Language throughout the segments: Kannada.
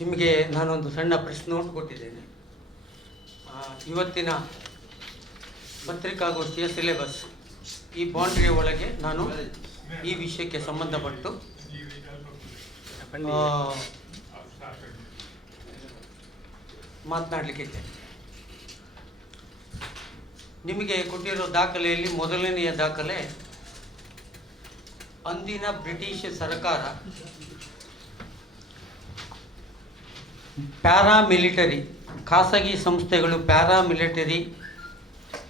ನಿಮಗೆ ನಾನೊಂದು ಸಣ್ಣ ಪ್ರಶ್ನೆ ಕೊಟ್ಟಿದ್ದೇನೆ. ಇವತ್ತಿನ ಪತ್ರಿಕಾಗೋಷ್ಠಿಯ ಸಿಲೆಬಸ್ ಈ ಬೌಂಡ್ರಿಯ ಒಳಗೆ ನಾನು ಈ ವಿಷಯಕ್ಕೆ ಸಂಬಂಧಪಟ್ಟು ಮಾತನಾಡಲಿಕ್ಕಿದ್ದೇನೆ ನಿಮಗೆ ಕೊಟ್ಟಿರೋ ದಾಖಲೆಯಲ್ಲಿ ಮೊದಲನೆಯ ದಾಖಲೆ, ಅಂದಿನ ಬ್ರಿಟಿಷ್ ಸರ್ಕಾರ ಪ್ಯಾರಾಮಿಲಿಟರಿ, ಖಾಸಗಿ ಸಂಸ್ಥೆಗಳು ಪ್ಯಾರಾಮಿಲಿಟರಿ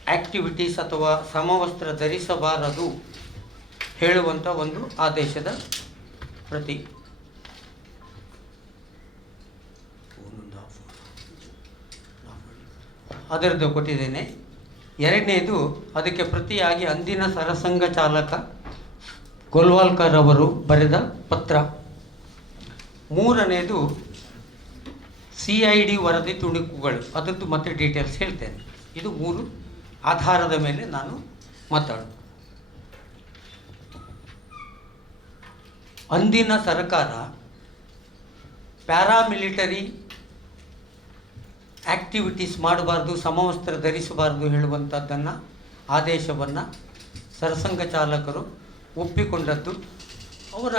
ಆ್ಯಕ್ಟಿವಿಟೀಸ್ ಅಥವಾ ಸಮವಸ್ತ್ರ ಧರಿಸಬಾರದು ಹೇಳುವಂಥ ಒಂದು ಆದೇಶದ ಪ್ರತಿ. ಅದರದ್ದು ಕೊಟ್ಟಿದ್ದೇನೆ. ಎರಡನೇದು, ಅದಕ್ಕೆ ಪ್ರತಿಯಾಗಿ ಅಂದಿನ ಸರಸಂಘ ಚಾಲಕ ಗೋಲ್ವಾಲ್ಕರ್ ಅವರು ಬರೆದ ಪತ್ರ. ಮೂರನೇದು ಸಿ ಐ ಡಿ ವರದಿ ತುಣುಕುಗಳು. ಅದರದ್ದು ಮತ್ತೆ ಡೀಟೇಲ್ಸ್ ಹೇಳ್ತೇನೆ. ಇದು ಮೂರು ಆಧಾರದ ಮೇಲೆ ನಾನು ಮಾತಾಡೋದು. ಅಂದಿನ ಸರ್ಕಾರ ಪ್ಯಾರಾಮಿಲಿಟರಿ ಆಕ್ಟಿವಿಟೀಸ್ ಮಾಡಬಾರ್ದು, ಸಮವಸ್ತ್ರ ಧರಿಸಬಾರ್ದು ಹೇಳುವಂಥದ್ದನ್ನು ಆದೇಶವನ್ನು ಸರಸಂಘ ಚಾಲಕರು ಒಪ್ಪಿಕೊಂಡದ್ದು. ಅವರ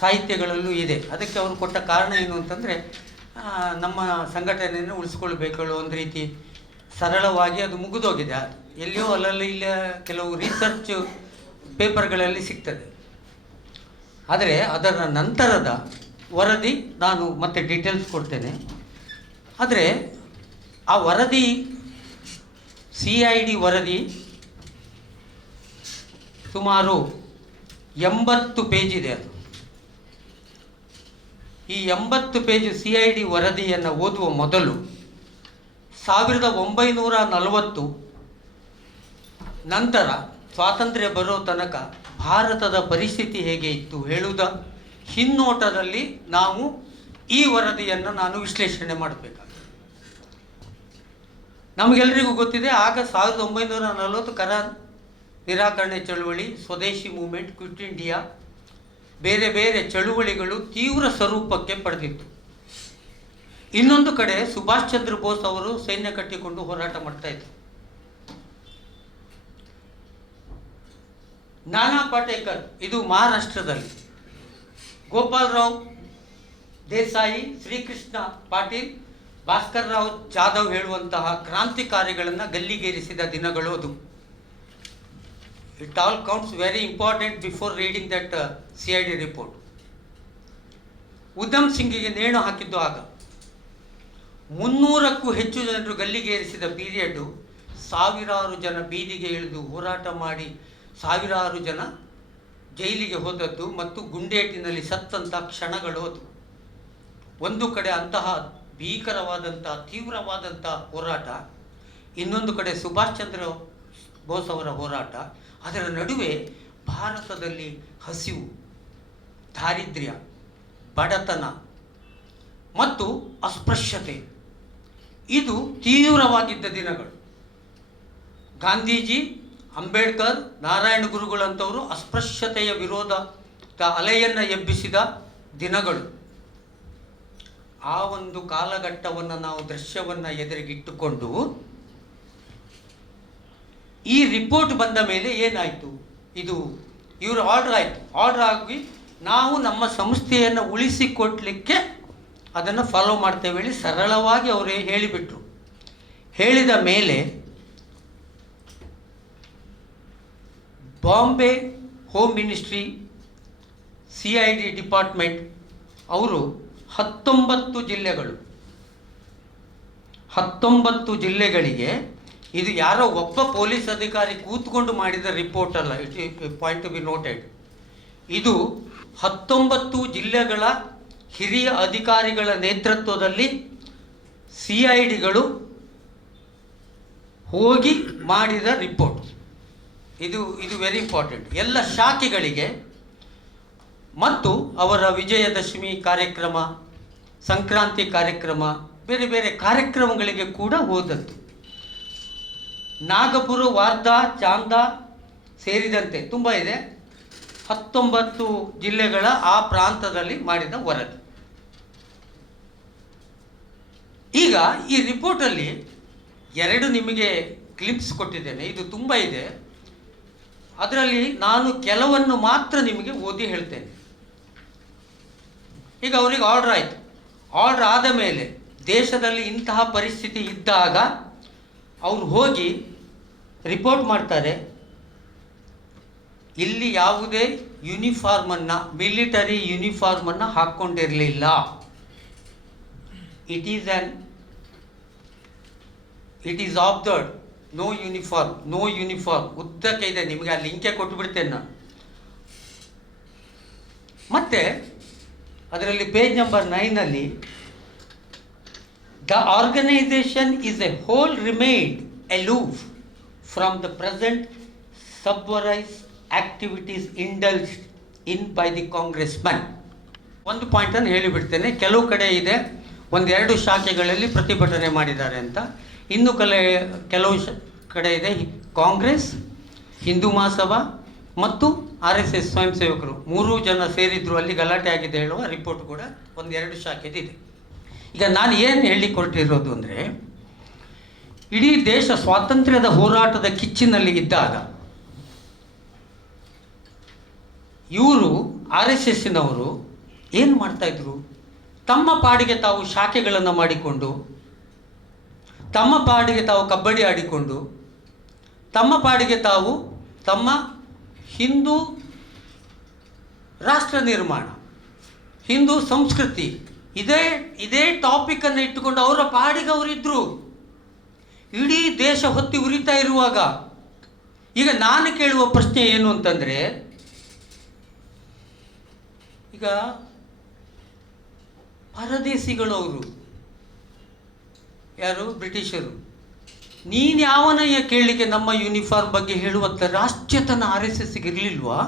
ಸಾಹಿತ್ಯಗಳಲ್ಲೂ ಇದೆ. ಅದಕ್ಕೆ ಅವರು ಕೊಟ್ಟ ಕಾರಣ ಏನು ಅಂತಂದರೆ ನಮ್ಮ ಸಂಘಟನೆಯನ್ನು ಉಳಿಸ್ಕೊಳ್ಬೇಕು ಒಂದು ರೀತಿ ಸರಳವಾಗಿ ಅದು ಮುಗಿದೋಗಿದೆ. ಎಲ್ಲಿಯೋ ಅಲ್ಲಲ್ಲಿ ಇಲ್ಲ ಕೆಲವು ರಿಸರ್ಚ್ ಪೇಪರ್ಗಳಲ್ಲಿ ಸಿಗ್ತದೆ. ಆದರೆ ಅದರ ನಂತರದ ವರದಿ ನಾನು ಮತ್ತೆ ಡೀಟೇಲ್ಸ್ ಕೊಡ್ತೇನೆ. ಆದರೆ ಆ ವರದಿ ಸಿ ಐ ಡಿ ವರದಿ ಸುಮಾರು ಎಂಬತ್ತು ಪೇಜ್ ಇದೆ ಅದು. ಈ ಎಂಬತ್ತು ಪೇಜ್ ಸಿ ಐ ಡಿ ವರದಿಯನ್ನು ಓದುವ ಮೊದಲು ಸಾವಿರದ ಒಂಬೈನೂರ ನಲವತ್ತು ನಂತರ ಸ್ವಾತಂತ್ರ್ಯ ಬರೋ ತನಕ ಭಾರತದ ಪರಿಸ್ಥಿತಿ ಹೇಗೆ ಇತ್ತು ಹೇಳುವುದ? ಹಿನ್ನೋಟದಲ್ಲಿ ನಾವು ಈ ವರದಿಯನ್ನು ನಾನು ವಿಶ್ಲೇಷಣೆ ಮಾಡಬೇಕಾಗ್ತದೆ ನಮಗೆಲ್ಲರಿಗೂ ಗೊತ್ತಿದೆ, ಆಗ ಸಾವಿರದ ಒಂಬೈನೂರ ನಲವತ್ತು ಕರ ನಿರಾಕರಣೆ ಚಳುವಳಿ, ಸ್ವದೇಶಿ ಮೂವ್ಮೆಂಟ್, ಕ್ವಿಟ್ ಇಂಡಿಯಾ ಬೇರೆ ಬೇರೆ ಚಳುವಳಿಗಳು ತೀವ್ರ ಸ್ವರೂಪಕ್ಕೆ ಪಡೆದಿತ್ತು. ಇನ್ನೊಂದು ಕಡೆ ಸುಭಾಷ್ ಚಂದ್ರ ಬೋಸ್ ಅವರು ಸೈನ್ಯ ಕಟ್ಟಿಕೊಂಡು ಹೋರಾಟ ಮಾಡ್ತಾ ಇದ್ರು. ನಾನಾ ಪಾಟೇಕರ್, ಇದು ಮಹಾರಾಷ್ಟ್ರದಲ್ಲಿ. ಗೋಪಾಲರಾವ್ ದೇಸಾಯಿ, ಶ್ರೀಕೃಷ್ಣ ಪಾಟೀಲ್, ಭಾಸ್ಕರ್ ರಾವ್ ಜಾಧವ್ ಹೇಳುವಂತಹ ಕ್ರಾಂತಿಕಾರಿಗಳನ್ನು ಗಲ್ಲಿಗೇರಿಸಿದ ದಿನಗಳು ಅದು all counts very important before reading that C I D report Udham ಸಿಂಗಿಗೆ ನೇಣು ಹಾಕಿದ್ದು ಆಗ ಮುನ್ನೂರಕ್ಕೂ ಹೆಚ್ಚು ಜನರು ಗಲ್ಲಿಗೇರಿಸಿದ ಪೀರಿಯಡ್ಡು ಸಾವಿರಾರು ಜನ ಬೀದಿಗೆ ಇಳಿದು ಹೋರಾಟ ಮಾಡಿ ಸಾವಿರಾರು ಜನ ಜೈಲಿಗೆ ಹೋದದ್ದು ಮತ್ತು ಗುಂಡೇಟಿನಲ್ಲಿ ಸತ್ತಂಥ ಕ್ಷಣಗಳು ಅದು. ಒಂದು ಕಡೆ ಅಂತಹ ಭೀಕರವಾದಂಥ ತೀವ್ರವಾದಂಥ ಹೋರಾಟ, ಇನ್ನೊಂದು ಕಡೆ ಸುಭಾಷ್ ಚಂದ್ರ ಬೋಸ್ ಅವರ ಹೋರಾಟ ಅದರ ನಡುವೆ ಭಾರತದಲ್ಲಿ ಹಸಿವು, ದಾರಿದ್ರ್ಯ, ಬಡತನ ಮತ್ತು ಅಸ್ಪೃಶ್ಯತೆ. ಇದು ತೀವ್ರವಾಗಿದ್ದ ದಿನಗಳು. ಗಾಂಧೀಜಿ, ಅಂಬೇಡ್ಕರ್, ನಾರಾಯಣ ಗುರುಗಳಂಥವರು ಅಸ್ಪೃಶ್ಯತೆಯ ವಿರೋಧ ಅಲೆಯನ್ನು ಎಬ್ಬಿಸಿದ ದಿನಗಳು. ಆ ಒಂದು ಕಾಲಘಟ್ಟವನ್ನು ನಾವು ದೃಶ್ಯವನ್ನು ಎದುರಿಗಿಟ್ಟುಕೊಂಡು ಈ ರಿಪೋರ್ಟ್ ಬಂದ ಮೇಲೆ ಏನಾಯಿತು? ಇದು ಇವರ ಆರ್ಡರ್ ಆಯಿತು. ಆರ್ಡರ್ ಆಗಿ ನಾವು ನಮ್ಮ ಸಂಸ್ಥೆಯನ್ನು ಉಳಿಸಿಕೊಡ್ಲಿಕ್ಕೆ ಅದನ್ನು ಫಾಲೋ ಮಾಡ್ತೇವೆ ಹೇಳಿ ಸರಳವಾಗಿ ಅವರು ಹೇಳಿಬಿಟ್ರು. ಹೇಳಿದ ಮೇಲೆ Bombay home ministry C I D department ಅವರು ಹತ್ತೊಂಬತ್ತು ಜಿಲ್ಲೆಗಳು, ಹತ್ತೊಂಬತ್ತು ಜಿಲ್ಲೆಗಳಿಗೆ ಇದು ಯಾರೋ ಒಬ್ಬ ಪೊಲೀಸ್ ಅಧಿಕಾರಿ ಕೂತ್ಕೊಂಡು ಮಾಡಿದ ರಿಪೋರ್ಟ್ ಅಲ್ಲ it point to be noted ಇದು ಹತ್ತೊಂಬತ್ತು ಜಿಲ್ಲೆಗಳ ಹಿರಿಯ ಅಧಿಕಾರಿಗಳ ನೇತೃತ್ವದಲ್ಲಿ ಸಿ ಐ ಡಿಗಳು ಹೋಗಿ ಮಾಡಿದ ರಿಪೋರ್ಟ್ ಇದು ಇದು ವೆರಿ ಇಂಪಾರ್ಟೆಂಟ್ ಎಲ್ಲ ಶಾಖೆಗಳಿಗೆ ಮತ್ತು ಅವರ ವಿಜಯದಶಮಿ ಕಾರ್ಯಕ್ರಮ, ಸಂಕ್ರಾಂತಿ ಕಾರ್ಯಕ್ರಮ, ಬೇರೆ ಬೇರೆ ಕಾರ್ಯಕ್ರಮಗಳಿಗೆ ಕೂಡ ಹೋದದ್ದು. ನಾಗಪುರ, ವಾರ್ಧಾ, ಚಾಂದಾ ಸೇರಿದಂತೆ ತುಂಬ ಇದೆ. ಹತ್ತೊಂಬತ್ತು ಜಿಲ್ಲೆಗಳ ಆ ಪ್ರಾಂತದಲ್ಲಿ ಮಾಡಿದ ವರದಿ. ಈಗ ಈ ರಿಪೋರ್ಟಲ್ಲಿ ಎರಡು ನಿಮಗೆ ಕ್ಲಿಪ್ಸ್ ಕೊಟ್ಟಿದ್ದೇನೆ. ಇದು ತುಂಬ ಇದೆ. ಅದರಲ್ಲಿ ನಾನು ಕೆಲವನ್ನು ಮಾತ್ರ ನಿಮಗೆ ಓದಿ ಹೇಳ್ತೇನೆ. ಈಗ ಅವರಿಗೆ ಆರ್ಡರ್ ಆಯಿತು. ಆರ್ಡರ್ ಆದ ಮೇಲೆ ದೇಶದಲ್ಲಿ ಇಂತಹ ಪರಿಸ್ಥಿತಿ ಇದ್ದಾಗ ಅವರು ಹೋಗಿ ರಿಪೋರ್ಟ್ ಮಾಡ್ತಾರೆ. ಇಲ್ಲಿ ಯಾವುದೇ ಯೂನಿಫಾರ್ಮನ್ನು ಮಿಲಿಟರಿ ಯೂನಿಫಾರ್ಮನ್ನು ಹಾಕ್ಕೊಂಡಿರಲಿಲ್ಲ. It is on it is absurd no uniform no uniform ಉದ್ದಕ್ಕೆ ಇದೆ, ನಿಮಗೆ ಆ ಲಿಂಕೆ ಕೊಟ್ಟುಬಿಡ್ತೇನೆ ನಾನು. ಮತ್ತೆ, ಅದರಲ್ಲಿ page number ನೈನಲ್ಲಿ the organisation is a whole remained aloof. From the present subversive activities indulged in by the Congress man ಒಂದು ಪಾಯಿಂಟನ್ನು ಹೇಳಿಬಿಡ್ತೇನೆ. ಕೆಲವು ಕಡೆ ಇದೆ. ಒಂದೆರಡು ಶಾಖೆಗಳಲ್ಲಿ ಪ್ರತಿಭಟನೆ ಮಾಡಿದ್ದಾರೆ ಅಂತ. ಇನ್ನು ಕಲೆ, ಕೆಲವು ಕಡೆ ಇದೆ. ಕಾಂಗ್ರೆಸ್, ಹಿಂದೂ ಮಹಾಸಭಾ ಮತ್ತು ಆರ್ ಎಸ್ ಎಸ್ ಸ್ವಯಂ ಸೇವಕರು ಮೂರೂ ಜನ ಸೇರಿದ್ರು. ಅಲ್ಲಿ ಗಲಾಟೆ ಆಗಿದೆ ಹೇಳುವ ರಿಪೋರ್ಟ್ ಕೂಡ ಒಂದೆರಡು ಶಾಖೆದಿದೆ. ಈಗ ನಾನು ಏನು ಹೇಳಿ ಕೊಟ್ಟಿರೋದು ಅಂದರೆ ಇಡೀ ದೇಶ ಸ್ವಾತಂತ್ರ್ಯದ ಹೋರಾಟದ ಕಿಚ್ಚಿನಲ್ಲಿ ಇದ್ದಾಗ ಇವರು ಆರ್ ಎಸ್ ಎಸ್ಸಿನವರು ಏನು ಮಾಡ್ತಾಯಿದ್ರು ತಮ್ಮ ಪಾಡಿಗೆ ತಾವು ಶಾಖೆಗಳನ್ನು ಮಾಡಿಕೊಂಡು, ತಮ್ಮ ಪಾಡಿಗೆ ತಾವು ಕಬಡ್ಡಿ ಆಡಿಕೊಂಡು, ತಮ್ಮ ಪಾಡಿಗೆ ತಾವು ತಮ್ಮ ಹಿಂದೂ ರಾಷ್ಟ್ರ ನಿರ್ಮಾಣ, ಹಿಂದೂ ಸಂಸ್ಕೃತಿ, ಇದೇ ಇದೇ ಟಾಪಿಕನ್ನು ಇಟ್ಟುಕೊಂಡು ಅವರ ಪಾಡಿಗೆ ಅವರಿದ್ದರು ಇಡೀ ದೇಶ ಹೊತ್ತಿ ಉರಿತಾ ಇರುವಾಗ ಈಗ ನಾನು ಕೇಳುವ ಪ್ರಶ್ನೆ ಏನು ಅಂತಂದರೆ, ಈಗ ಪರದೇಶಿಗಳು ಅವರು ಯಾರು? ಬ್ರಿಟಿಷರು. ನೀನು ಯಾವನಯ್ಯ ಕೇಳಲಿಕ್ಕೆ ನಮ್ಮ ಯೂನಿಫಾರ್ಮ್ ಬಗ್ಗೆ ಹೇಳುವಂಥ ರಾಷ್ಟ್ರೀಯತನ ಆರ್ ಎಸ್ ಎಸ್ಗೆ ಇರಲಿಲ್ವಾ?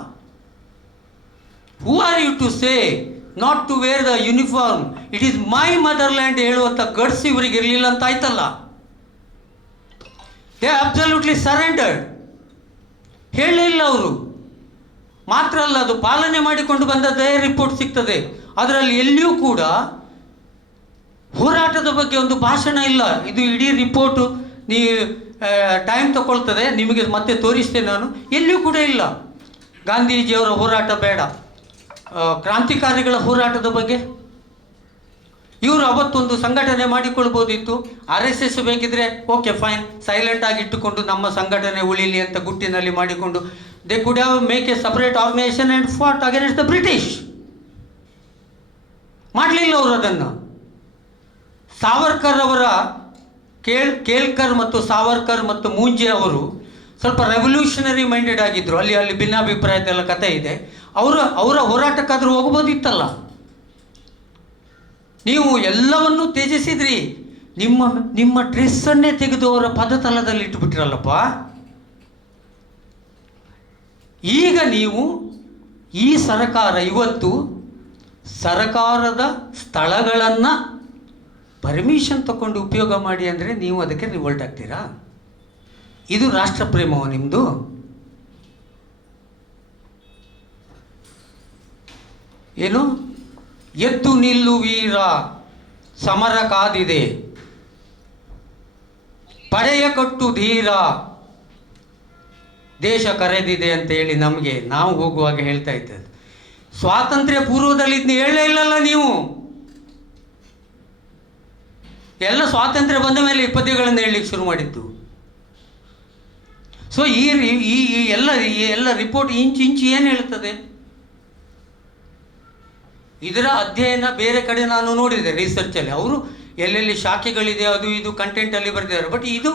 Who are you to say not to wear the uniform it is my motherland ಹೇಳುವಂಥ ಗಡ್ಸ್ ಇವರಿಗೆ ಇರಲಿಲ್ಲ ಅಂತ ಆಯ್ತಲ್ಲ. They absolutely surrendered. ಹೇಳಲಿಲ್ಲ ಅವರು. ಮಾತ್ರ ಅಲ್ಲ, ಅದು ಪಾಲನೆ ಮಾಡಿಕೊಂಡು ಬಂದದ್ದೇ ರಿಪೋರ್ಟ್ ಸಿಗ್ತದೆ. ಅದರಲ್ಲಿ ಎಲ್ಲಿಯೂ ಕೂಡ ಹೋರಾಟದ ಬಗ್ಗೆ ಒಂದು ಭಾಷಣ ಇಲ್ಲ. ಇದು ಇಡೀ ರಿಪೋರ್ಟು ನೀ ಟೈಮ್ ತಗೊಳ್ತದೆ, ನಿಮಗೆ ಮತ್ತೆ ತೋರಿಸ್ತೇನೆ ನಾನು. ಎಲ್ಲಿಯೂ ಕೂಡ ಇಲ್ಲ. ಗಾಂಧೀಜಿಯವರ ಹೋರಾಟ ಬೇಡ. ಕ್ರಾಂತಿಕಾರಿಗಳ ಹೋರಾಟದ ಬಗ್ಗೆ ಇವರು ಅವತ್ತೊಂದು ಸಂಘಟನೆ ಮಾಡಿಕೊಳ್ಬೋದಿತ್ತು ಆರ್ ಎಸ್ ಎಸ್ ಬೇಕಿದ್ರೆ ಓಕೆ, ಫೈನ್. ಸೈಲೆಂಟ್ ಆಗಿ ಇಟ್ಟುಕೊಂಡು ನಮ್ಮ ಸಂಘಟನೆ ಉಳಿಲಿ ಅಂತ ಗುಟ್ಟಿನಲ್ಲಿ ಮಾಡಿಕೊಂಡು, they could have make a separate organisation and fought against the British. ಮಾಡಲಿಲ್ಲ ಅವರು ಅದನ್ನು. ಸಾವರ್ಕರ್ ಅವರ, ಕೇಳ್, ಕೇಳ್ಕರ್ ಮತ್ತು ಸಾವರ್ಕರ್ ಮತ್ತು ಮೂಂಜೆ ಅವರು ಸ್ವಲ್ಪ ರೆವಲ್ಯೂಷನರಿ ಮೈಂಡೆಡ್ ಆಗಿದ್ದರು ಅಲ್ಲಿ ಅಲ್ಲಿ ಭಿನ್ನಾಭಿಪ್ರಾಯದೆಲ್ಲ ಕಥೆ ಇದೆ. ಅವರು, ಅವರ ಹೋರಾಟಕ್ಕಾದರೂ ಹೋಗ್ಬೋದಿತ್ತಲ್ಲ ನೀವು ಎಲ್ಲವನ್ನೂ ತ್ಯಜಿಸಿದ್ರಿ. ನಿಮ್ಮ ನಿಮ್ಮ ಡ್ರೆಸ್ಸನ್ನೇ ತೆಗೆದು ಅವರ ಪದತಲದಲ್ಲಿ ಇಟ್ಟುಬಿಟ್ರಲ್ಲಪ್ಪ ಈಗ ನೀವು ಈ ಸರಕಾರ, ಇವತ್ತು ಸರಕಾರದ ಸ್ಥಳಗಳನ್ನು ಪರ್ಮಿಷನ್ ತಗೊಂಡು ಉಪಯೋಗ ಮಾಡಿ ಅಂದರೆ ನೀವು ಅದಕ್ಕೆ ರಿವೋಲ್ಟ್ ಆಗ್ತೀರಾ? ಇದು ರಾಷ್ಟ್ರ ಪ್ರೇಮವ ನಿಮ್ಮದು ಏನು? ಎದ್ದು ನಿಲ್ಲು ವೀರ, ಸಮರ ಕಾದಿದೆ. ಪಡೆಯ ಕಟ್ಟು ಧೀರ, ದೇಶ ಕರೆದಿದೆ ಅಂತ ಹೇಳಿ ನಮಗೆ ನಾವು ಹೋಗುವಾಗ ಹೇಳ್ತಾ ಇದ್ದದ್ದು. ಸ್ವಾತಂತ್ರ್ಯ ಪೂರ್ವದಲ್ಲಿ ಇದನ್ನ ಹೇಳಲೇ ಇಲ್ಲಲ್ಲ ನೀವು. ಎಲ್ಲ ಸ್ವಾತಂತ್ರ್ಯ ಬಂದ ಮೇಲೆ ಈ ಪದ್ಯಗಳನ್ನು ಹೇಳಲಿಕ್ಕೆ ಶುರು ಮಾಡಿದ್ದು. ಸೊ ಈ ಈ ಎಲ್ಲ ಈ ಎಲ್ಲ ರಿಪೋರ್ಟ್ ಇಂಚು ಇಂಚು ಏನು ಹೇಳ್ತದೆ? ಇದರ ಅಧ್ಯಯನ ಬೇರೆ ಕಡೆ ನಾನು ನೋಡಿದೆ ರಿಸರ್ಚಲ್ಲಿ ಅವರು ಎಲ್ಲೆಲ್ಲಿ ಶಾಖೆಗಳಿದೆ, ಅದು ಇದು ಕಂಟೆಂಟಲ್ಲಿ ಬರೆದಿದ್ದಾರೆ ಬಟ್ ಇದು